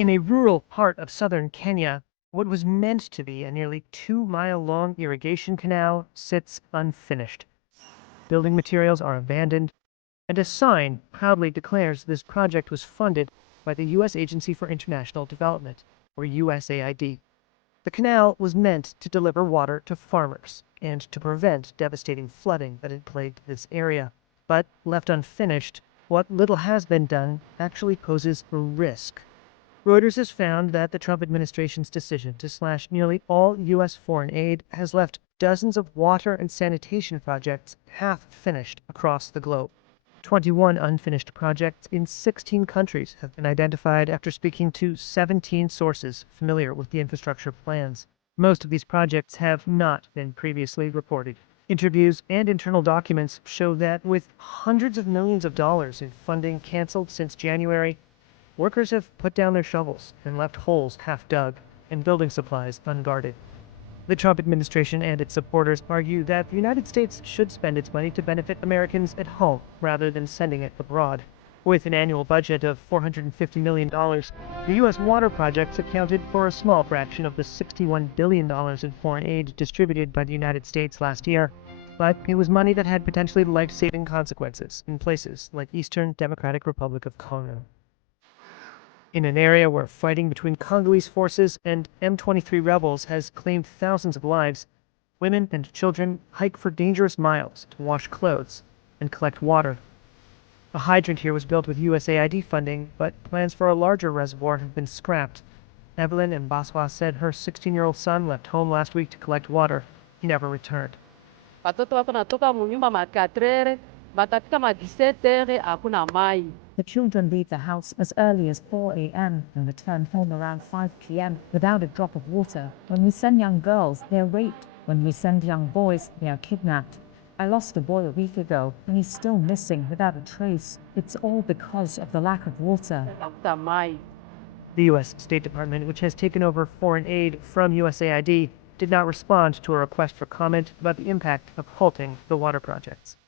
In a rural part of southern Kenya, what was meant to be a nearly 2-mile-long irrigation canal sits unfinished. Building materials are abandoned, and a sign proudly declares this project was funded by the U.S. Agency for International Development, or USAID. The canal was meant to deliver water to farmers and to prevent devastating flooding that had plagued this area. But left unfinished, what little has been done actually poses a risk. Reuters has found that the Trump administration's decision to slash nearly all U.S. foreign aid has left dozens of water and sanitation projects half-finished across the globe. 21 unfinished projects in 16 countries have been identified after speaking to 17 sources familiar with the infrastructure plans. Most of these projects have not been previously reported. Interviews and internal documents show that with hundreds of millions of dollars in funding canceled since January, workers have put down their shovels and left holes half-dug and building supplies unguarded. The Trump administration and its supporters argue that the United States should spend its money to benefit Americans at home rather than sending it abroad. With an annual budget of $450 million, the U.S. water projects accounted for a small fraction of the $61 billion in foreign aid distributed by the United States last year, but it was money that had potentially life-saving consequences in places like Eastern Democratic Republic of Congo. In an area where fighting between Congolese forces and M23 rebels has claimed thousands of lives, women and children hike for dangerous miles to wash clothes and collect water. A hydrant here was built with USAID funding, but plans for a larger reservoir have been scrapped. Evelyn Mbaswa said her 16-year-old son left home last week to collect water. He never returned. The children leave the house as early as 4 a.m. and return home around 5 p.m. without a drop of water. When we send young girls, they are raped. When we send young boys, they are kidnapped. I lost a boy a week ago, and he's still missing without a trace. It's all because of the lack of water. The U.S. State Department, which has taken over foreign aid from USAID, did not respond to a request for comment about the impact of halting the water projects.